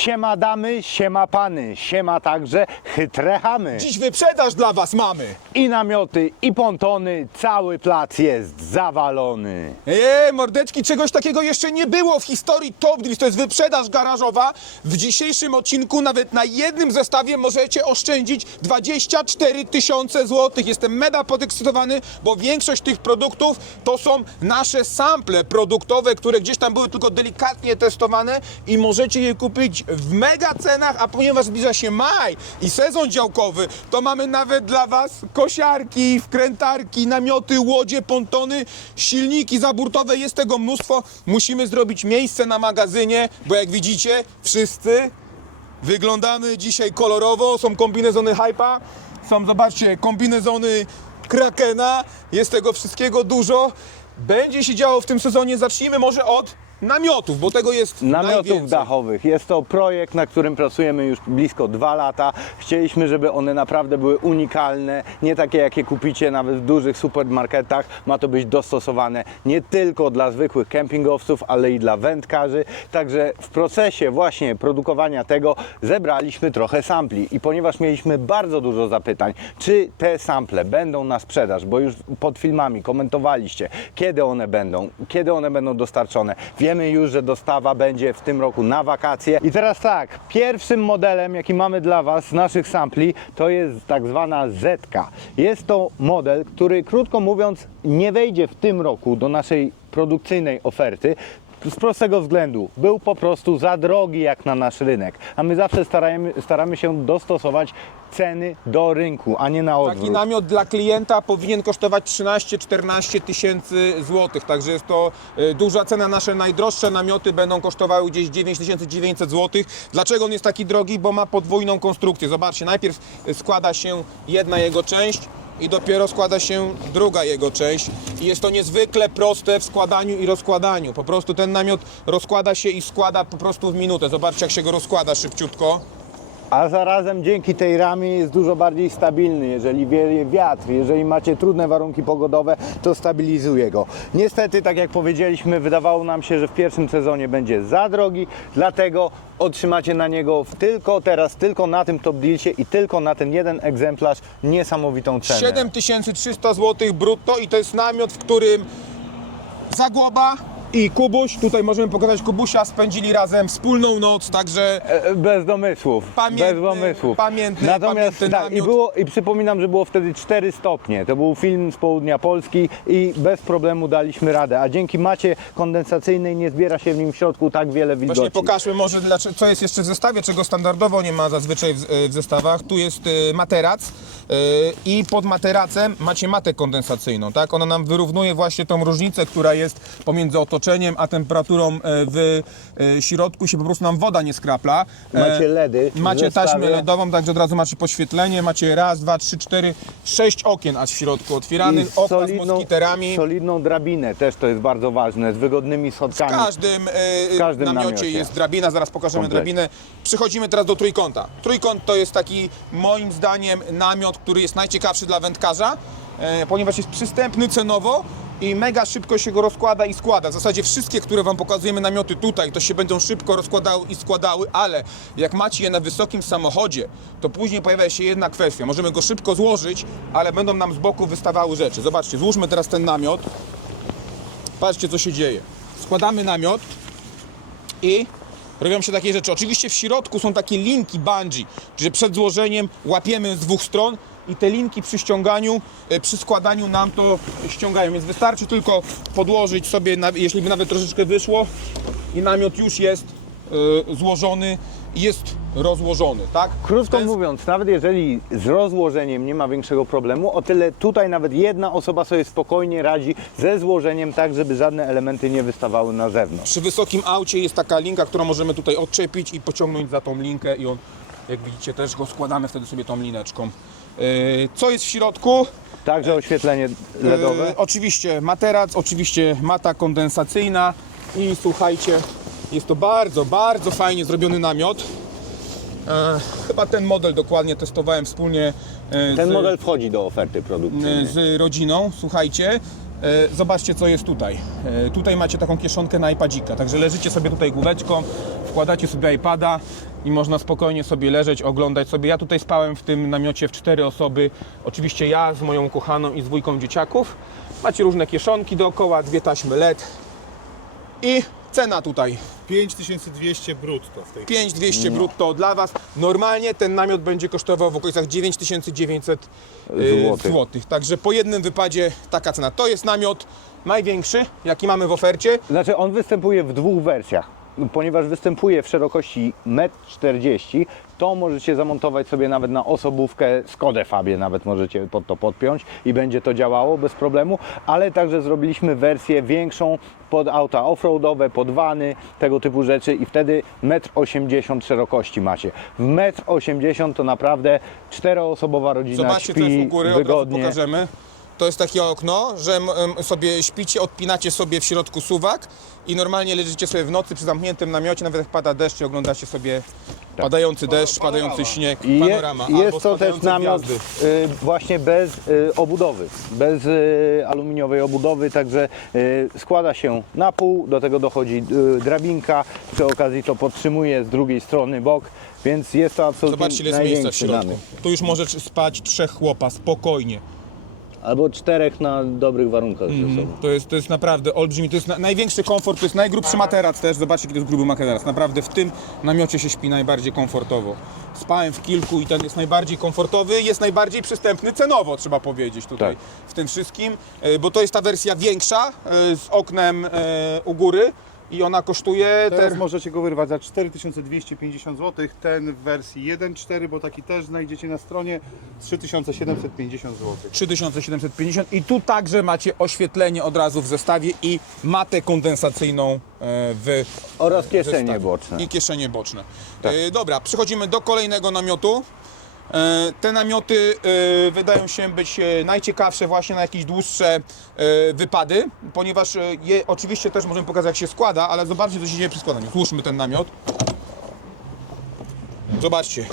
Siema damy, siema pany, siema także chytre chamy. Dziś wyprzedaż dla Was mamy. I namioty, i pontony, cały plac jest zawalony. Eee, mordeczki, czegoś takiego jeszcze nie było w historii Top Deals. To jest wyprzedaż garażowa. W dzisiejszym odcinku nawet na jednym zestawie możecie oszczędzić 24 tysiące złotych. Jestem mega podekscytowany, bo większość tych produktów to są nasze sample produktowe, które gdzieś tam były tylko delikatnie testowane i możecie je kupić w mega cenach, a ponieważ zbliża się maj i sezon działkowy, to mamy nawet dla Was kosiarki, wkrętarki, namioty, łodzie, pontony, silniki zaburtowe, jest tego mnóstwo. Musimy zrobić miejsce na magazynie, bo jak widzicie, wszyscy wyglądamy dzisiaj kolorowo, są kombinezony Hype'a, są, zobaczcie, kombinezony Krakena, jest tego wszystkiego dużo. Będzie się działo w tym sezonie, zacznijmy może od namiotów, bo tego jest Namiotów najwięcej. dachowych. Jest to projekt, na którym pracujemy już blisko dwa lata. Chcieliśmy, żeby one naprawdę były unikalne, nie takie jakie kupicie nawet w dużych supermarketach. Ma to być dostosowane nie tylko dla zwykłych kempingowców, ale i dla wędkarzy. Także w procesie właśnie produkowania tego zebraliśmy trochę sampli i ponieważ mieliśmy bardzo dużo zapytań, czy te sample będą na sprzedaż, bo już pod filmami komentowaliście, kiedy one będą, kiedy one będą dostarczone. Wiemy już, że dostawa będzie w tym roku na wakacje. I teraz tak, pierwszym modelem, jaki mamy dla Was z naszych sampli, to jest tak zwana Zetka. Jest to model, który krótko mówiąc nie wejdzie w tym roku do naszej produkcyjnej oferty, z prostego względu, był po prostu za drogi jak na nasz rynek, a my zawsze staramy, staramy się dostosować ceny do rynku, a nie na odwrót. Taki namiot dla klienta powinien kosztować 13-14 tysięcy złotych, także jest to e, duża cena. Nasze najdroższe namioty będą kosztowały gdzieś 9900 złotych. Dlaczego on jest taki drogi? Bo ma podwójną konstrukcję. Zobaczcie, najpierw e, składa się jedna jego część i dopiero składa się druga jego część. I jest to niezwykle proste w składaniu i rozkładaniu. Po prostu ten namiot rozkłada się i składa po prostu w minutę. Zobaczcie, jak się go rozkłada szybciutko. A zarazem dzięki tej ramie jest dużo bardziej stabilny. Jeżeli wieje wiatr, jeżeli macie trudne warunki pogodowe, to stabilizuje go. Niestety, tak jak powiedzieliśmy, wydawało nam się, że w pierwszym sezonie będzie za drogi, dlatego otrzymacie na niego tylko teraz, tylko na tym Top Dealsie i tylko na ten jeden egzemplarz niesamowitą cenę. 7300 zł brutto i to jest namiot, w którym Zagłoba i Kubuś, tutaj możemy pokazać Kubusia, spędzili razem wspólną noc, także E, Bez domysłów. Pamiętny, bez domysłów. pamiętny, Natomiast pamiętny tak, i, namiot. było, i przypominam, że było wtedy 4 stopnie. To był film z południa Polski i bez problemu daliśmy radę. A dzięki macie kondensacyjnej nie zbiera się w nim w środku tak wiele wilgoci. Właśnie pokażmy może, dlaczego, co jest jeszcze w zestawie, czego standardowo nie ma zazwyczaj w, e, w zestawach. Tu jest e, materac e, i pod materacem macie matę kondensacyjną, tak? Ona nam wyrównuje właśnie tą różnicę, która jest pomiędzy otoczeniem a temperaturą e, w e, środku się po prostu nam woda nie skrapla. E, Macie LEDy w Macie taśmę LEDową, także od razu macie poświetlenie, macie raz, dwa, trzy, cztery, sześć okien aż w środku otwieranych, okna z moskiterami. solidną drabinę też to jest bardzo ważne, z wygodnymi W schodkami. każdym, e, każdym namiocie, namiocie. jest drabina, zaraz pokażemy Komplet. drabinę. Przechodzimy teraz do trójkąta. Trójkąt to jest taki, moim zdaniem, namiot, który jest najciekawszy dla wędkarza, ponieważ jest przystępny cenowo i mega szybko się go rozkłada i składa. W zasadzie wszystkie, które Wam pokazujemy namioty tutaj, to się będą szybko rozkładały i składały, ale jak macie je na wysokim samochodzie, to później pojawia się jedna kwestia. Możemy go szybko złożyć, ale będą nam z boku wystawały rzeczy. Zobaczcie, złóżmy teraz ten namiot. Patrzcie, co się dzieje. Składamy namiot i robią się takie rzeczy. Oczywiście w środku są takie linki bungee, że przed złożeniem łapiemy z dwóch stron i te linki przy ściąganiu, e, przy składaniu nam to ściągają, więc wystarczy tylko podłożyć sobie, jeśli by nawet troszeczkę wyszło i namiot już jest e, złożony i jest rozłożony, tak? Krótko Ten- mówiąc, nawet jeżeli z rozłożeniem nie ma większego problemu, o tyle tutaj nawet jedna osoba sobie spokojnie radzi ze złożeniem tak, żeby żadne elementy nie wystawały na zewnątrz. Przy wysokim aucie jest taka linka, którą możemy tutaj odczepić i pociągnąć za tą linkę i on, jak widzicie, też go składamy wtedy sobie tą lineczką. Yy, Co jest w środku? Także oświetlenie LEDowe. Yy, oczywiście materac, oczywiście mata kondensacyjna i słuchajcie, jest to bardzo, bardzo fajnie zrobiony namiot. E, chyba ten model dokładnie testowałem wspólnie e, Ten z, model wchodzi do oferty produkcyjnej. z rodziną. Słuchajcie, e, zobaczcie co jest tutaj. E, Tutaj macie taką kieszonkę na iPadzika, także leżycie sobie tutaj główeczką, wkładacie sobie iPada i można spokojnie sobie leżeć, oglądać sobie. Ja tutaj spałem w tym namiocie w cztery osoby. Oczywiście ja z moją kochaną i z dwójką dzieciaków. Macie różne kieszonki dookoła, dwie taśmy LED i cena tutaj 5200 brutto w tej 5200 brutto dla Was. Normalnie ten namiot będzie kosztował w okolicach 9900 y, Złotych. złotych. Także po jednym wypadzie taka cena. To jest namiot największy, jaki mamy w ofercie. Znaczy on występuje w dwóch wersjach. Ponieważ występuje w szerokości 1,40 m, to możecie zamontować sobie nawet na osobówkę Skodę Fabie, nawet możecie pod to podpiąć i będzie to działało bez problemu, ale także zrobiliśmy wersję większą pod auta offroadowe, pod vany, tego typu rzeczy i wtedy 1,80 m szerokości macie. W 1,80 m to naprawdę czteroosobowa rodzina Zobaczcie śpi też u góry, od razu wygodnie. pokażemy. To jest takie okno, że sobie śpicie, odpinacie sobie w środku suwak i normalnie leżycie sobie w nocy przy zamkniętym namiocie, nawet jak pada deszcz i oglądacie sobie padający deszcz, padający śnieg, I je, panorama. jest to też namiot y, właśnie bez y, obudowy, bez y, aluminiowej obudowy, także y, składa się na pół, do tego dochodzi y, drabinka, przy okazji to podtrzymuje z drugiej strony bok, więc jest to absolutnie Zobaczcie, ile jest miejsca w środku. namiot. Tu już może spać trzech chłopa, spokojnie. Albo czterech na dobrych warunkach ze sobą. To jest, to jest naprawdę olbrzymi, to jest na, największy komfort, to jest najgrubszy materac też, zobaczcie jaki to jest gruby materac, naprawdę w tym namiocie się śpi najbardziej komfortowo. Spałem w kilku i ten jest najbardziej komfortowy, jest najbardziej przystępny cenowo, trzeba powiedzieć tutaj Tak. w tym wszystkim, e, bo to jest ta wersja większa e, z oknem e, u góry i ona kosztuje... Teraz ter- możecie go wyrwać za 4250 zł, ten w wersji 1.4, bo taki też znajdziecie na stronie 3750 zł. 3750 i tu także macie oświetlenie od razu w zestawie i matę kondensacyjną e, w Oraz kieszenie zestawie. boczne. I kieszenie boczne. Tak. E, dobra, przechodzimy do kolejnego namiotu. E, te namioty e, wydają się być e, najciekawsze właśnie na jakieś dłuższe wypady, ponieważ je oczywiście też możemy pokazać jak się składa, ale zobaczcie co się dzieje przy składaniu. Złóżmy ten namiot. Zobaczcie.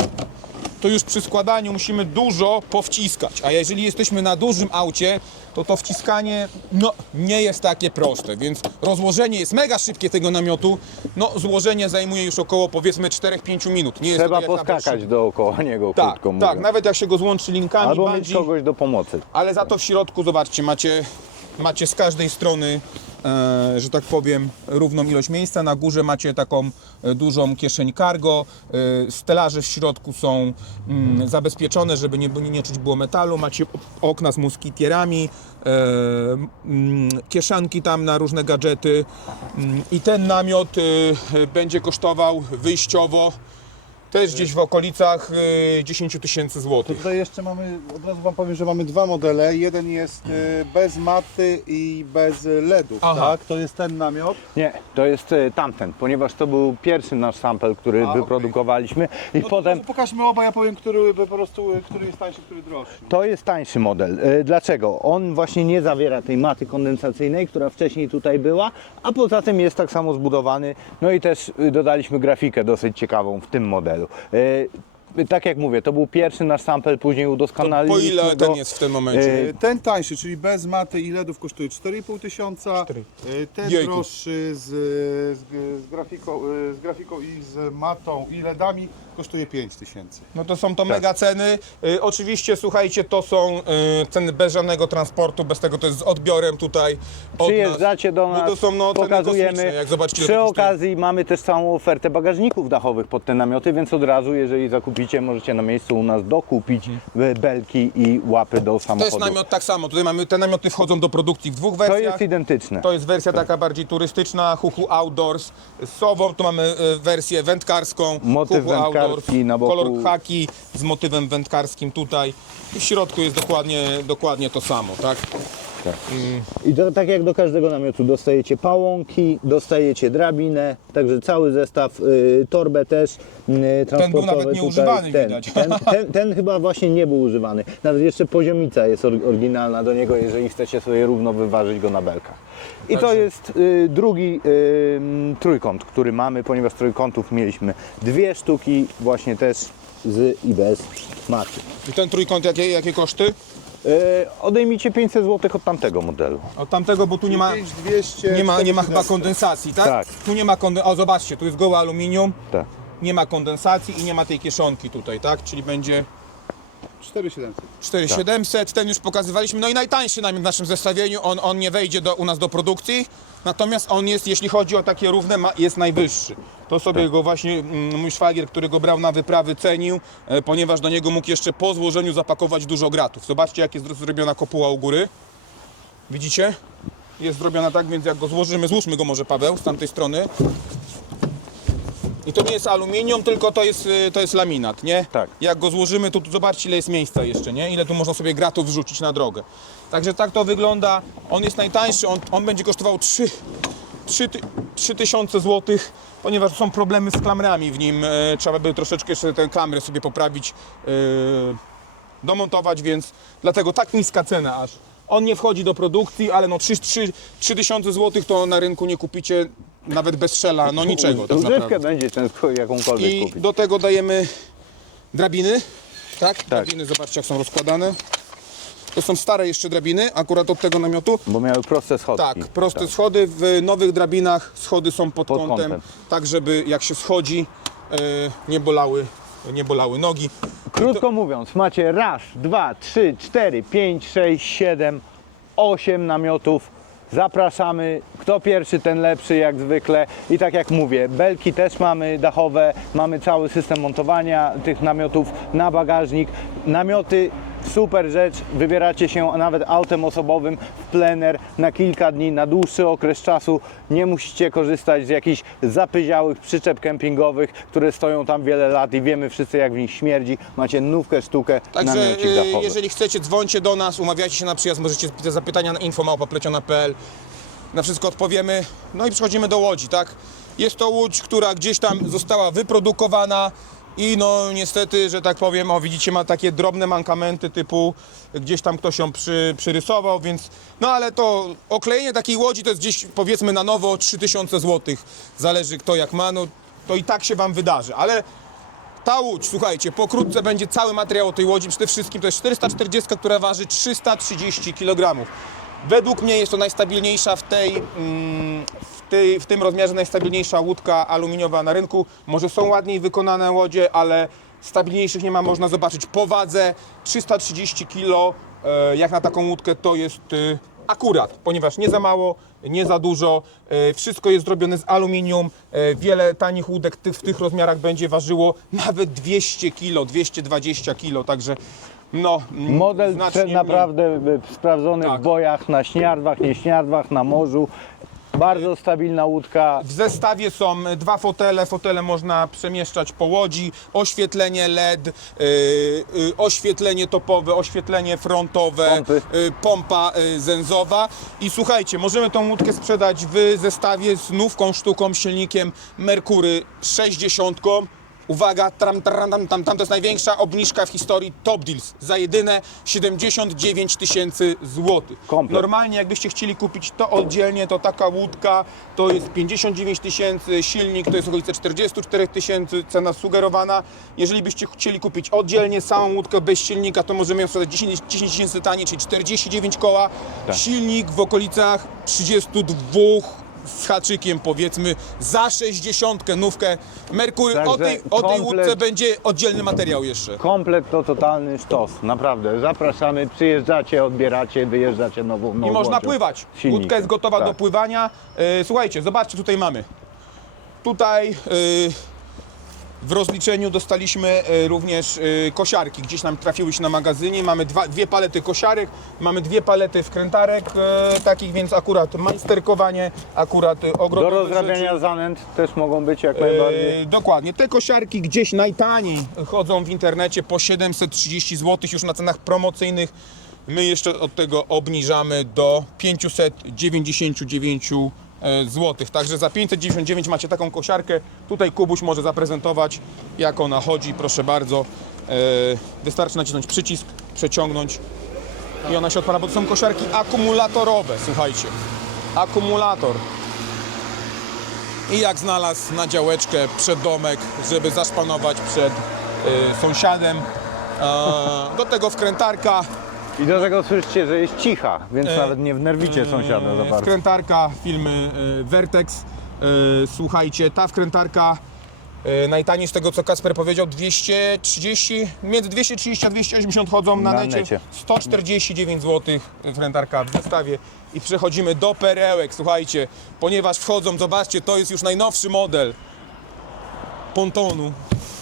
To już przy składaniu musimy dużo powciskać, a jeżeli jesteśmy na dużym aucie, to to wciskanie no, nie jest takie proste, więc rozłożenie jest mega szybkie tego namiotu. No, złożenie zajmuje już około powiedzmy 4-5 minut. Nie jest Trzeba to tak jak na poskakać dookoła niego, Tak, krótko tak, mówiąc. nawet jak się go złączy linkami, Albo mieć kogoś do pomocy. ale za to w środku, zobaczcie, macie, macie z każdej strony, że tak powiem, równą ilość miejsca. Na górze macie taką e, dużą kieszeń cargo. E, stelaże w środku są mm, zabezpieczone, żeby nie, nie czuć było metalu. Macie okna z muskitierami, e, mm, kieszanki tam na różne gadżety. Mm, I ten namiot e, będzie kosztował wyjściowo też gdzieś w okolicach e, 10 tysięcy złotych. Tutaj jeszcze mamy, od razu Wam powiem, że mamy dwa modele. Jeden jest y, bez maty i bez LEDów, Aha. tak? To jest ten namiot. Nie, to jest e, tamten, ponieważ to był pierwszy nasz sample, który A, okej. wyprodukowaliśmy i No to potem może pokażmy oba, ja powiem, który po prostu, y, który jest tańszy, który droższy. To jest tańszy model. E, Dlaczego? On właśnie nie zawiera tej maty kondensacyjnej, która wcześniej tutaj była, a poza tym jest tak samo zbudowany. No i też y, dodaliśmy grafikę dosyć ciekawą w tym modelu. E, Tak jak mówię, to był pierwszy nasz sample, później To udoskonaliliśmy po ile go. ten jest w tym momencie? E, Y, Ten tańszy, czyli bez maty i LEDów kosztuje 4,5 tysiąca. Cztery. Ten Jejku. droższy z, z, z, grafiką, z grafiką i z matą i LEDami kosztuje 5 tysięcy. No to są to Tak. mega ceny. Y, oczywiście, słuchajcie, to są y, ceny bez żadnego transportu, bez tego to jest z odbiorem tutaj. od Przyjeżdżacie nas. do Bo nas, to są no, ceny pokazujemy. kosmiczne, jak zobaczycie. Przy to kosztuje. okazji mamy też całą ofertę bagażników dachowych pod te namioty, więc od razu, jeżeli zakupicie, możecie na miejscu u nas dokupić e, belki i łapy do To samochodu. jest namiot tak samo. Tutaj mamy, te namioty wchodzą do produkcji w dwóch To wersjach. jest identyczne. To jest wersja taka bardziej turystyczna, Huhu Outdoors z Sową, tu mamy e, wersję wędkarską, Motyw Huhu Outdoors, wędkarski na boku. kolor haki z motywem wędkarskim tutaj. I w środku jest dokładnie, dokładnie to samo, tak? I to, tak jak do każdego namiotu dostajecie pałąki, dostajecie drabinę, także cały zestaw, y, torbę też y, transportowy. nawet tutaj, nieużywany ten, widać. Ten, ten, ten chyba właśnie nie był używany. Nawet jeszcze poziomica jest or- oryginalna do niego, jeżeli chcecie sobie równo wyważyć go na belkach. I to Także- jest y, drugi y, trójkąt, który mamy, ponieważ trójkątów mieliśmy dwie sztuki, właśnie też z i bez maty. I ten trójkąt, jakie, jakie koszty? Y, odejmijcie 500 zł od tamtego modelu. Od tamtego, bo tu nie ma, 5200, nie ma, nie ma chyba 4700. kondensacji, tak? Tak. Tu nie ma kondensacji. O, zobaczcie, tu jest gołe aluminium. Tak. nie ma kondensacji i nie ma tej kieszonki tutaj, tak? Czyli będzie 4700. 4700, ten już pokazywaliśmy, no i najtańszy namiot w naszym zestawieniu, on, on nie wejdzie do, u nas do produkcji, natomiast on jest, jeśli chodzi o takie równe, ma, jest najwyższy. To sobie go właśnie mm, mój szwagier, który go brał na wyprawy, cenił, e, ponieważ do niego mógł jeszcze po złożeniu zapakować dużo gratów. Zobaczcie, jak jest zro- zrobiona kopuła u góry. Widzicie? Jest zrobiona tak, więc jak go złożymy, złóżmy go może Paweł z tamtej strony. I to nie jest aluminium, tylko to jest, y, to jest laminat, nie? Tak. Jak go złożymy, to tu zobaczcie ile jest miejsca jeszcze, nie? Ile tu można sobie gratów wrzucić na drogę. Także tak to wygląda. On jest najtańszy, on, on będzie kosztował 3, 3, 3000 zł, ponieważ są problemy z klamrami w nim. E, trzeba by troszeczkę jeszcze tę klamrę sobie poprawić, e, domontować, więc dlatego tak niska cena aż. On nie wchodzi do produkcji, ale no 3, 3, 3000 zł to na rynku nie kupicie nawet bez szela, no niczego tak Używkę naprawdę. będzie ciężko jakąkolwiek I kupić. do tego dajemy drabiny, tak? Tak. Drabiny, zobaczcie jak są rozkładane. To są stare jeszcze drabiny, akurat od tego namiotu. Bo miały proste schodki. Tak, proste schody. W nowych drabinach schody są pod, Pod kątem, kątem. tak żeby jak się schodzi, e, nie, bolały, nie bolały nogi. Krótko mówiąc, macie raz, dwa, trzy, cztery, pięć, sześć, siedem, osiem namiotów. Zapraszamy. Kto pierwszy, ten lepszy, jak zwykle. I tak jak mówię, belki też mamy dachowe, mamy cały system montowania tych namiotów na bagażnik. Namioty super rzecz. Wybieracie się nawet autem osobowym w plener na kilka dni, na dłuższy okres czasu. Nie musicie korzystać z jakichś zapyziałych przyczep kempingowych, które stoją tam wiele lat i wiemy wszyscy jak w nich śmierdzi. Macie nówkę sztukę Także namiocik e, dachowy. jeżeli chcecie, dzwońcie do nas, umawiajcie się na przyjazd, możecie te zapytania na infomałpapleciona.pl na wszystko odpowiemy. No i przechodzimy do Łodzi, tak? Jest to łódź, która gdzieś tam została wyprodukowana i no niestety, że tak powiem, o widzicie ma takie drobne mankamenty typu gdzieś tam ktoś ją przy, przyrysował, więc no ale to oklejenie takiej łodzi to jest gdzieś powiedzmy na nowo 3000 zł. Zależy kto jak ma, no to i tak się wam wydarzy, ale ta łódź, słuchajcie, pokrótce będzie cały materiał o tej łodzi. Przede wszystkim to jest 440, która waży 330 kg. Według mnie jest to najstabilniejsza w tej, mm, w tej, w tym rozmiarze najstabilniejsza łódka aluminiowa na rynku. Może są ładniej wykonane łodzie, ale stabilniejszych nie ma. Można zobaczyć po wadze 330 kg. e, Jak na taką łódkę to jest e, akurat, ponieważ nie za mało, nie za dużo. E, Wszystko jest zrobione z aluminium. Wiele tanich łódek w tych rozmiarach będzie ważyło nawet 200 kg, 220 kg, także no Model znacznie prze- mniej. naprawdę e, sprawdzony Tak. w bojach, na śniardwach, nieśniardwach, na morzu. Bardzo stabilna łódka. W zestawie są dwa fotele, fotele można przemieszczać po łodzi, oświetlenie LED, yy, yy, oświetlenie topowe, oświetlenie frontowe, Pompy. yy, pompa yy, zęzowa i słuchajcie, możemy tą łódkę sprzedać w zestawie z nówką sztuką silnikiem Merkury 60. Uwaga, tam, tam, tam, tam, tam to jest największa obniżka w historii Top Deals. Za jedyne 79 tysięcy złotych. Komplet. Normalnie jakbyście chcieli kupić to oddzielnie, to taka łódka to jest 59 tysięcy, silnik to jest okolice 44 tysięcy, cena sugerowana. Jeżeli byście chcieli kupić oddzielnie samą łódkę bez silnika, to możemy ją sprzedać 10 10 tysięcy taniej, czyli 49 koła. Tak. Silnik w okolicach 32 z haczykiem powiedzmy za 60 nówkę Merkury. O tej, o tej komplet- łódce będzie oddzielny materiał jeszcze. Komplet to totalny sztos, naprawdę. Zapraszamy, przyjeżdżacie, odbieracie, wyjeżdżacie nową, nową I można łodzią. pływać. Silnikiem. Łódka jest gotowa Tak. do pływania. E, Słuchajcie, zobaczcie, tutaj mamy. Tutaj e, w rozliczeniu dostaliśmy e, również e, kosiarki. Gdzieś nam trafiły się na magazynie. Mamy dwa, dwie palety kosiarek, mamy dwie palety wkrętarek e, takich, więc akurat majsterkowanie, akurat e, Do rozrabiania rzeczy. zanęt też mogą być jak najbardziej. E, dokładnie. Te kosiarki gdzieś najtaniej chodzą w internecie po 730 zł już na cenach promocyjnych. My jeszcze od tego obniżamy do 599 zł. Także za 599 macie taką kosiarkę. Tutaj Kubuś może zaprezentować jak ona chodzi. Proszę bardzo. E, Wystarczy nacisnąć przycisk, przeciągnąć i ona się odpala, bo to są kosiarki akumulatorowe, słuchajcie. Akumulator. I jak znalazł na działeczkę przed domek, żeby zaszpanować przed y, sąsiadem. E, do tego wkrętarka, I do tego słyszycie, że jest cicha, więc E, nawet nie wnerwicie sąsiada za e, bardzo. wkrętarka firmy y, Vertex. Y, słuchajcie, ta wkrętarka E, Najtaniej z tego co Kasper powiedział 230, między 230 a 280 chodzą na, Na necie. necie. 149 zł w rentarka w zestawie. I przechodzimy do perełek, słuchajcie, ponieważ wchodzą, zobaczcie, to jest już najnowszy model pontonu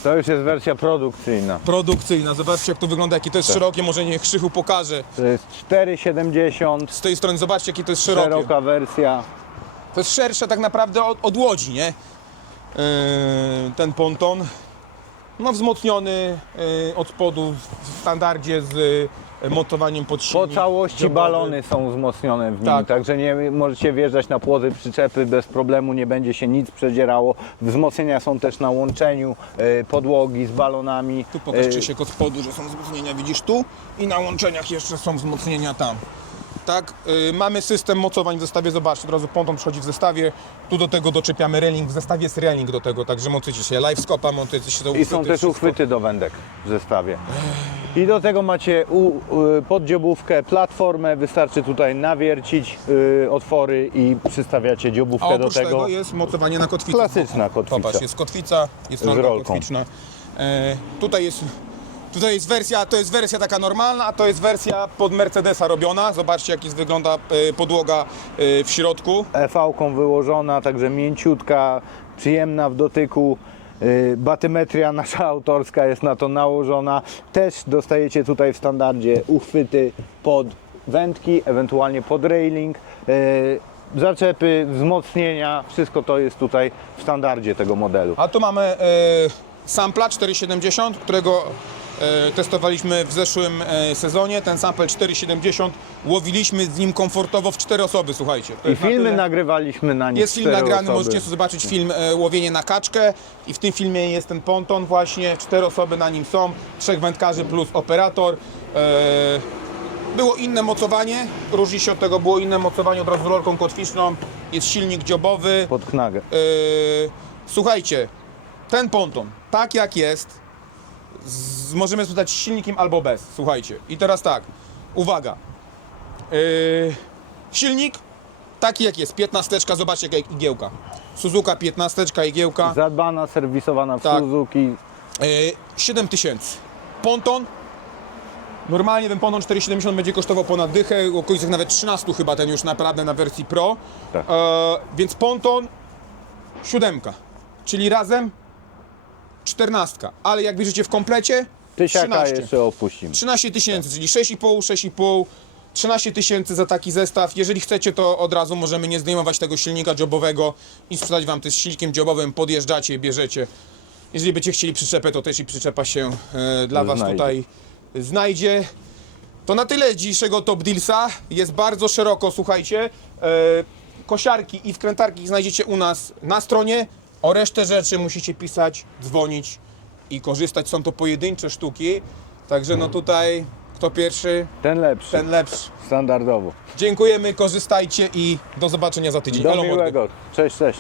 To już jest wersja produkcyjna. produkcyjna. Zobaczcie jak to wygląda, jakie to jest szerokie, może niech Krzychu pokaże. To jest 4,70, Z tej strony zobaczcie jakie to jest szerokie. szeroka wersja. To jest szersze tak naprawdę od, od łodzi, nie? Yy, ten ponton. No wzmocniony yy, od spodu w standardzie z montowaniem pod Po silnik całości dziobowy. balony są wzmocnione w nim, Tak. także nie możecie wjeżdżać na płoty przyczepy bez problemu, nie będzie się nic przedzierało. Wzmocnienia są też na łączeniu e, podłogi z balonami. Tu pokaż E, Krzysiek od spodu, że są wzmocnienia, widzisz tu? I na łączeniach jeszcze są wzmocnienia tam. Tak, yy, mamy system mocowań w zestawie, zobaczcie, od razu ponton przychodzi w zestawie. Tu do tego doczepiamy reling, w zestawie jest reling do tego, także montujecie się live scopa, montujecie się do I są uchwyty, też wszystko. uchwyty do wędek w zestawie. I do tego macie u, poddziobówkę, platformę, wystarczy tutaj nawiercić y, otwory i przystawiacie A dziobówkę do oprócz tego. tego jest mocowanie na kotwicę. Klasyczna kotwica. Popatrz, jest kotwica, jest rolka rolką. kotwiczna. E, tutaj jest Tutaj jest wersja, to jest wersja taka normalna, a to jest wersja pod Mercedesa robiona. Zobaczcie jak jest, wygląda e, podłoga e, w środku. EV-ką wyłożona, także mięciutka, przyjemna w dotyku. Y, Batymetria nasza autorska jest na to nałożona. Też dostajecie tutaj w standardzie uchwyty pod wędki, ewentualnie pod railing. y, Zaczepy, wzmocnienia, wszystko to jest tutaj w standardzie tego modelu. A tu mamy e, sampla 470, którego testowaliśmy w zeszłym e, sezonie. Ten sample 470 łowiliśmy z nim komfortowo w cztery osoby, słuchajcie. I na filmy tyle- nagrywaliśmy na nim. Jest film nagrany, osoby. możecie zobaczyć film e, Łowienie na kaczkę i w tym filmie jest ten ponton właśnie, cztery osoby na nim są, trzech wędkarzy plus operator. E, było inne mocowanie, różni się od tego, było inne mocowanie od razu z rolką kotwiczną, jest silnik dziobowy. Pod knagę. E, słuchajcie, ten ponton, tak jak jest, z, możemy sprzedać z silnikiem albo bez, słuchajcie. I teraz tak, uwaga. E, silnik taki jak jest, 15, zobaczcie jaka igiełka. Suzuka 15 igiełka, Zadbana, serwisowana w Tak. Suzuki. e, 7000. Ponton, normalnie ten ponton 470 będzie kosztował ponad dychę, w okolicach nawet 13 chyba ten już naprawdę na wersji Pro. Tak. E, więc ponton siódemka, czyli razem 14, ale jak bierzecie w komplecie Tysiaka 13. jeszcze opuścimy. 13 tysięcy, czyli 6,5, 6,5, 13 tysięcy za taki zestaw. Jeżeli chcecie, to od razu możemy nie zdejmować tego silnika jobowego i sprzedać Wam to z silnikiem jobowym, podjeżdżacie bierzecie. Jeżeli będziecie chcieli przyczepę, to też i przyczepa się e, dla Was Znajdzie. tutaj znajdzie. To na tyle dzisiejszego Top Dealsa. Jest bardzo szeroko, słuchajcie. E, kosiarki i wkrętarki znajdziecie u nas na stronie. O resztę rzeczy musicie pisać, dzwonić i korzystać. Są to pojedyncze sztuki. Także no tutaj kto pierwszy, Ten lepszy, ten lepszy. standardowo. Dziękujemy, korzystajcie i do zobaczenia za tydzień. Do Elo, miłego. Cześć, cześć.